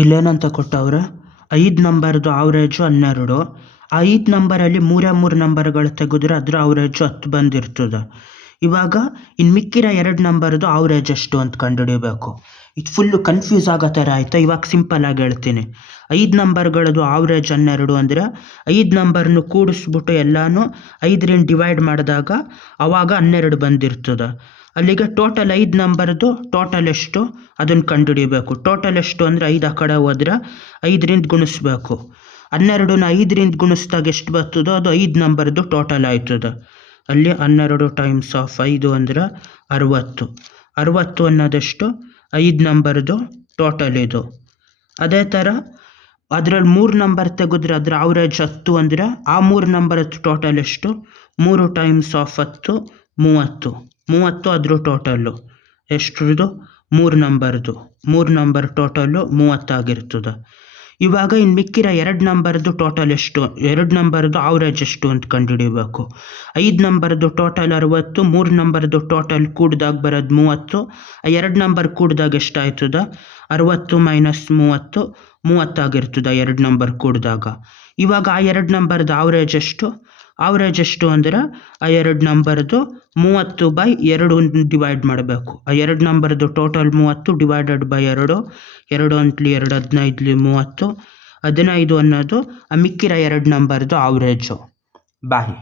ಇಲ್ಲೇನಂತ ಕೊಟ್ಟವ್ರೆ, 5 ನಂಬರ್ದು ಆವ್ರೇಜು 12. ಆ 5 ನಂಬರಲ್ಲಿ 3 ನಂಬರ್ಗಳು ತೆಗೆದ್ರೆ ಅದ್ರ ಆವ್ರೇಜು 10 ಬಂದಿರ್ತದೆ. ಇವಾಗ ಇನ್ನು ಮಿಕ್ಕಿರೋ 2 ನಂಬರ್ದು ಆವ್ರೇಜ್ ಎಷ್ಟು ಅಂತ ಕಂಡುಹಿಡಿಬೇಕು. ಇದು ಫುಲ್ಲು ಕನ್ಫ್ಯೂಸ್ ಆಗೋ ಥರ ಆಯಿತಾ? ಇವಾಗ ಸಿಂಪಲ್ಲಾಗಿ ಹೇಳ್ತೀನಿ. 5 ನಂಬರ್ಗಳದ್ದು ಆವ್ರೇಜ್ 12 ಅಂದರೆ 5 ನಂಬರ್ನು ಕೂಡಿಸ್ಬಿಟ್ಟು ಎಲ್ಲನೂ 5ರಿಂದ ಡಿವೈಡ್ ಮಾಡಿದಾಗ ಅವಾಗ 12 ಬಂದಿರ್ತದೆ. ಅಲ್ಲಿಗೆ ಟೋಟಲ್ 5 ನಂಬರ್ದು ಟೋಟಲ್ ಎಷ್ಟು ಅದನ್ನು ಕಂಡುಹಿಡಿಬೇಕು. ಟೋಟಲ್ ಎಷ್ಟು ಅಂದರೆ 5 ಆ ಕಡೆ ಹೋದ್ರೆ 5ರಿಂದ ಗುಣಿಸ್ಬೇಕು. 12ನ 5ರಿಂದ ಗುಣಿಸ್ದಾಗ ಎಷ್ಟು ಬರ್ತದೋ ಅದು 5 ನಂಬರ್ದು ಟೋಟಲ್ ಆಯ್ತದೆ. ಅಲ್ಲಿ 12 ಟೈಮ್ಸ್ ಆಫ್ 5 ಅಂದರೆ 60. 60 ಅನ್ನೋದೆಷ್ಟು 5 ನಂಬರ್ದು ಟೋಟಲ್ ಇದು. ಅದೇ ಥರ ಅದರಲ್ಲಿ 3 ನಂಬರ್ ತೆಗೆದ್ರೆ ಅದರ ಆವ್ರೇಜ್ 10 ಅಂದರೆ ಆ 3 ನಂಬರದ್ದು ಟೋಟಲ್ ಎಷ್ಟು? 3 ಟೈಮ್ಸ್ ಆಫ್ 10 30. 30 ಅದ್ರ ಟೋಟಲ್ಲು ಎಷ್ಟ್ರದ್ದು? 3 ನಂಬರ್ದು. 3 ನಂಬರ್ ಟೋಟಲ್ಲು 30 ಆಗಿರ್ತದೆ. ಇವಾಗ ಇನ್ನು ಮಿಕ್ಕಿರೋ 2 ನಂಬರ್ದು ಟೋಟಲ್ ಎಷ್ಟು, 2 ನಂಬರ್ದು ಆವ್ರೇಜ್ ಎಷ್ಟು ಅಂತ ಕಂಡುಹಿಡಿಬೇಕು. 5 ನಂಬರ್ದು ಟೋಟಲ್ 60, 3 ನಂಬರ್ದು ಟೋಟಲ್ ಕೂಡಿದಾಗ ಬರೋದು 30. ಆ 2 ನಂಬರ್ ಕೂಡಿದಾಗ ಎಷ್ಟಾಯ್ತದ? 60 ಮೈನಸ್ 30 30 ಆಗಿರ್ತದೆ 2 ನಂಬರ್ ಕೂಡಿದಾಗ. ಇವಾಗ ಆ 2 ನಂಬರ್ದು ಆವ್ರೇಜ್ ಎಷ್ಟು? ಆವ್ರೇಜ್ ಎಷ್ಟು ಅಂದರೆ ಆ 2 ನಂಬರ್ದು 30/2 ಡಿವೈಡ್ ಮಾಡಬೇಕು. ಆ 2 ನಂಬರ್ದು ಟೋಟಲ್ 30 ಡಿವೈಡೆಡ್ ಬೈ 2. 2 ಅಂಟ್ಲಿ 2 15ಲಿ 30. 15 ಅನ್ನೋದು ಆ ಮಿಕ್ಕಿರೋ 2 ನಂಬರ್ದು ಆವ್ರೇಜು. ಬಾಯ್.